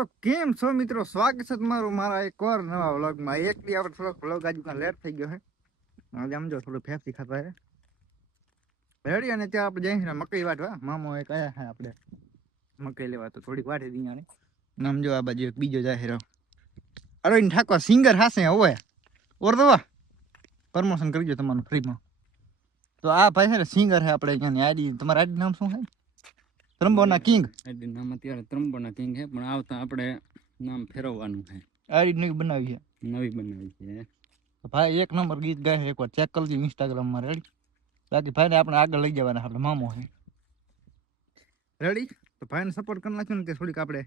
તો કેમ છો મિત્રો, સ્વાગત છે તમારું મારા એક ઓર નવા વ્લોગમાં. એકલી આપણે થોડોક વ્લોગ આજુ કાં લેટ થઈ ગયો છે. આજે આમ જો થોડું ફેફસી ખાતા છે રેડી. અને ત્યાં આપણે જઈને મકઈ વાટવા મામો એક આયા છે આપણે મકઈ લેવા, તો થોડીક વાટી દઈએ ને આમ જો આ બાજુ એક બીજો જાહેર અરવિંદ ઠાકોર સિંગર હાસે હોય ઓર તો પ્રમોશન કરી દો તમારું ફ્રીમાં. તો આ ભાઈ છે ને સિંગર છે આપણે અહીંયાની. આઈડી તમારા આઈડી નામ શું છે? ત્રંબોના કિંગ. આઈડી નામ અત્યારે ત્રંબોના કિંગ છે, પણ આવતા આપણે નામ ફેરવવાનું છે. આઈડી નવી બનાવી છે, નવી બનાવી છે ભાઈ. એક નંબર ગીત ગાય છે, એકવાર ચેક કરી દઈએ ઇન્સ્ટાગ્રામમાં. રેડી. બાકી ભાઈને આપણે આગળ લઈ જવાના, આપણે મામો છે. રેડી. તો ભાઈને સપોર્ટ કરી નાખ્યો ને કે થોડીક આપણે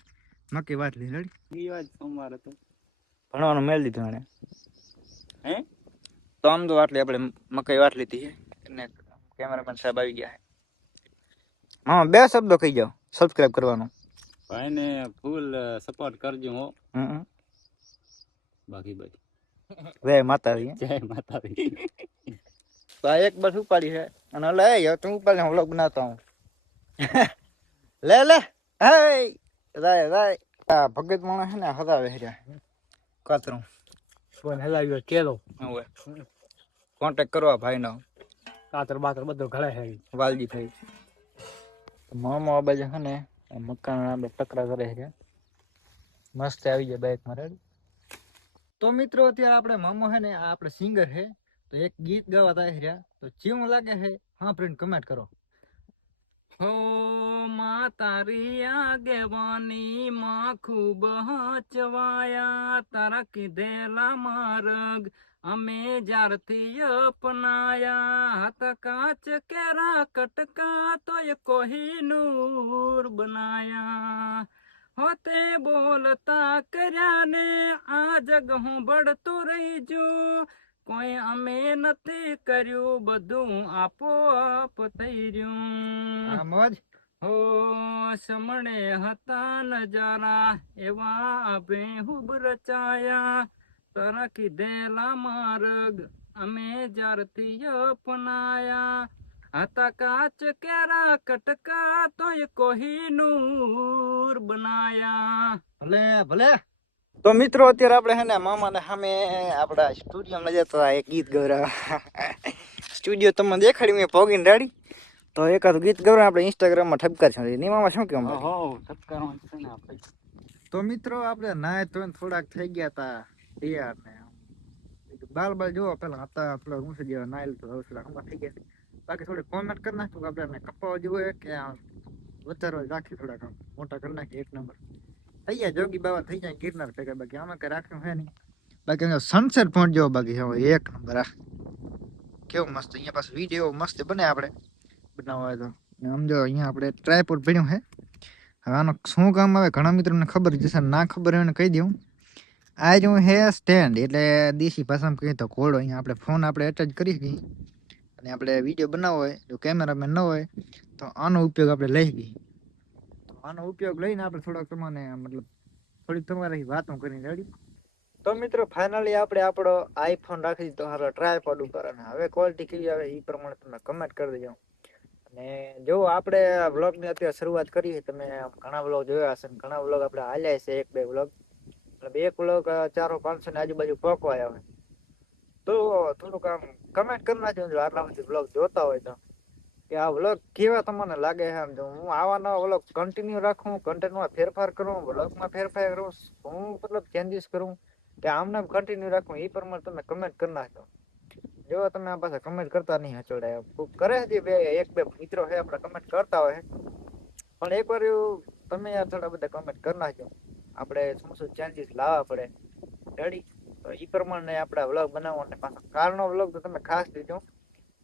મકી વાત લઈ. રેડી. એ વાત સોમવારે તો ભણવાનું મેળ દીધું એને. હે તો આમ તો આટલી આપણે મકઈ વાત લીધી છે અને કેમેરામેન સાહેબ આવી ગયા છે. હા, બે શબ્દો કહી જાઓ સબસ્ક્રાઇબ કરવાનું. ભાઈને ફૂલ સપોર્ટ કરજો હો. બાકી ભાઈ જય માતાજી. જય માતાજી. તો આ એક બસ ઉપાડી છે અને લે યાર તું ઉપાડી, હું વ્લોગ બનાવતા હું. લે લે હે રાય રાય. આ ભગત માણસ છે ને હદાવે હેર્યા કાતરું ફોન હલાવ્યો કેલો હવે કોન્ટેક્ટ કરવા ભાઈનો. કાતર બાતર બધો ઘરે છે વાલજી ભાઈ. મામો આ બાજુ છે ને મકાન આપણે ટકરા કરે છે. મસ્ત આવી જાય બાઇકમાં. રેડી. તો મિત્રો અત્યારે આપણે મામો છે ને આ આપણે સિંગર છે, તો એક ગીત ગાવા થાય રહ્યા. તો કેવું લાગે છે હા ફ્રેન્ડ કમેન્ટ કરો. હો માં તારી આગેવાની માં ખૂબ હચવાયા, તારા કીધેલા માર્ગ અમે જ્યારથી અપનાયા. હતા કાચ કેરા કટકા તોય કોહિનૂર બનાયા. હોતે બોલતા કર્યા ને આ જગ હું બળતું રહી જુ. કોઈ અમે નથી કર્યું, બધું આપોઆપ થઈ રહ્યું. મોજ. હો સમણે હતા નજારા એવા બેહુબ રચાયા, તારા કીધેલા માર્ગ અમે જ્યારથી અપનાયા. હતા કાચ કેરા કટકા તોય કોહિનૂર બનાયા. ભલે ભલે. તો મિત્રો અત્યારે આપણે છે ને મામાને સામે આપણા સ્ટુડિયોમાં જતા એક ગીત ગવડાવવા. સ્ટુડિયો તમને દેખાડી મેં ભોગીને. રેડી. તો એકાદ ગીત ગવડાવ આપણે ઇન્સ્ટાગ્રામમાં ઠપકાર છે. ની મામા શું કેવું? તો મિત્રો આપણે નાય તો થોડાક થઈ ગયા હતા તૈયાર ને બાલ બાલ જોવો પેલા હતા થોડા ઊંચે જેવા નાયલ તો થોડા હમણાં થઈ ગયા. બાકી થોડી કોમેન્ટ કરી નાખતું આપણે કપાવા જોઈએ કે વધારો રાખી થોડાક મોટા કરી નાખીએ. એક નંબર થઈ જાય જોગી બાવા થઈ જાય ગિરનાર ભેગા. બાકી આમાં કઈ રાખ્યું હે નહીં. બાકી સનસેટ પોઈન્ટ જેવો બાકી છે એક નંબર. આ કેવું મસ્ત અહીંયા પાછું વિડીયો મસ્ત બને આપણે બનાવવા હોય તો. આમ જો અહીંયા આપણે ટ્રાયપોડ પડ્યું છે. હવે આનો શું કામ આવે ઘણા મિત્રોને ખબર જશે, ના ખબર હોય એને કહી દઉં. આ જો હે સ્ટેન્ડ, એટલે દેશી ભાષામાં કહીએ તો ઘોડો. અહીંયા આપણે ફોન આપણે એટેચ કરી શકીએ અને આપણે વિડીયો બનાવવો હોય, જો કેમેરામેન ન હોય તો આનો ઉપયોગ આપણે લઈ શકીએ. તો આનો ઉપયોગ લઈને આપણે થોડોક તમને મતલબ થોડીક તમારી વાતો કરીને. રેડી. તો મિત્રો ફાઇનલી આપણે આપણો આઈફોન રાખી દીધો હારો ટ્રાયપોડ ઉપર, અને હવે ક્વોલિટી કેવી આવે એ પ્રમાણે તમે કમેન્ટ કરી દેજો. અને જો આપણે વ્લોગની અત્યારે શરૂઆત કરી, તમે ઘણા વ્લોગ જોયા હશે, ઘણા વ્લોગ આપણે હાલ્યા છે, એક બે વ્લોગ, મતલબ એક વ્લોગ 400-500 ની આજુબાજુ પહોંચવાયા હોય. તો થોડુંક આમ કમેન્ટ કરી નાખજો જો આટલા બધી વ્લોગ જોતા હોય તો, કે આ વ્લોગ કેવા તમને લાગે છે. આમ જો હું આવા નવા વ્લોગ કન્ટિન્યુ રાખું, કન્ટેન્ટમાં ફેરફાર કરું, વ્લોગમાં ફેરફાર કરું, હું મતલબ ચેન્જીસ કરું કે આમને કન્ટિન્યુ રાખું, એ પ્રમાણે તમે કમેન્ટ કરી નાખજો. જો તમે આ પાસે કમેન્ટ કરતા નહીં હચોડાય કરે છે બે એક બે મિત્રો છે આપણે કમેન્ટ કરતા હોય, પણ એકવાર તમે યાર થોડા બધા કમેન્ટ કરી નાખજો. આપણે શું શું ચેન્જીસ લાવવા પડે. રેડી. તો એ પ્રમાણે આપણે વ્લોગ બનાવવાનો. પાછો કાલનો વ્લોગ તો તમે ખાસ લીધો,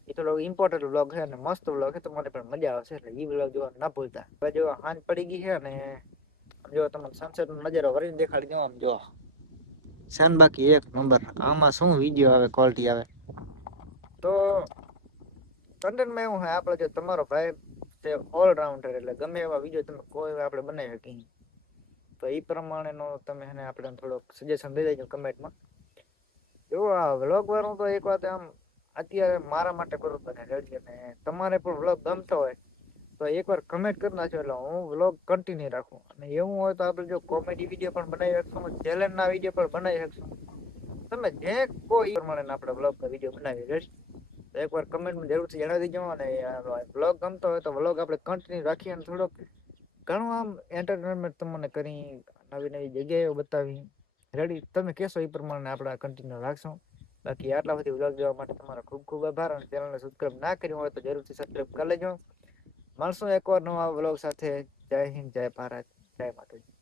એ થોડો ઇમ્પોર્ટન્ટ વ્લોગ છે અને મસ્ત વ્લોગ છે, તમારે પણ મજા આવશે. એટલે એ વ્લોગ જોવા ના ભૂલતા. હવે જો હાંજ પડી ગઈ છે અને જો તમને સનસેટ નો નજારો કરીને દેખાડી દઉં. આમ જો સન બાકી એક નંબર. આમાં શું વિડીયો આવે, ક્વોલિટી આવે. તો કન્ટેન્ટમાં એવું હોય આપણે જો તમારો ભાઈ છે ઓલરાઉન્ડર, એટલે ગમે એવા વિડીયો તમે કોઈ આપણે બનાવી શકીએ. તો એ પ્રમાણેનો તમે એને આપણે થોડોક સજેશન દઈ દેજો કમેન્ટમાં. જો આ વ્લોગ વાળું તો એક વાત આમ અત્યારે મારા માટે બરોબર બને. રેડી. અને તમારે પણ વ્લોગ ગમતો હોય તો એકવાર કમેન્ટ કરી નાખજો એટલે હું વ્લોગ કન્ટિન્યુ રાખું. અને એવું હોય તો આપણે જો કોમેડી વિડીયો પણ બનાવી શકશું, ચેલેન્જના વિડીયો પણ બનાવી શકશું. તમે જે કોઈ પ્રમાણે આપણે વ્લોગના વિડીયો બનાવી રેડી. તો એકવાર કમેન્ટમાં જરૂરથી જણાવી દેજો. અને વ્લોગ ગમતો હોય તો વ્લોગ આપણે કન્ટિન્યુ રાખીએ અને થોડોક ઘણું આમ એન્ટરટેનમેન્ટ તમને કરી નવી નવી જગ્યાએ બતાવી રેડી. તમે કહેશો એ પ્રમાણે આપણે કન્ટિન્યુ રાખશું. બાકી આટલા બધી વ્લોગ જોવા માટે તમારો ખૂબ ખૂબ આભાર. અને ચેનલને સબસ્ક્રાઈબ ના કર્યું હોય તો જરૂરથી સબસ્ક્રાઈબ કરી લેજો. મળશું એકવાર નવા વ્લોગ સાથે. જય હિન્દ, જય ભારત, જય માતાજી.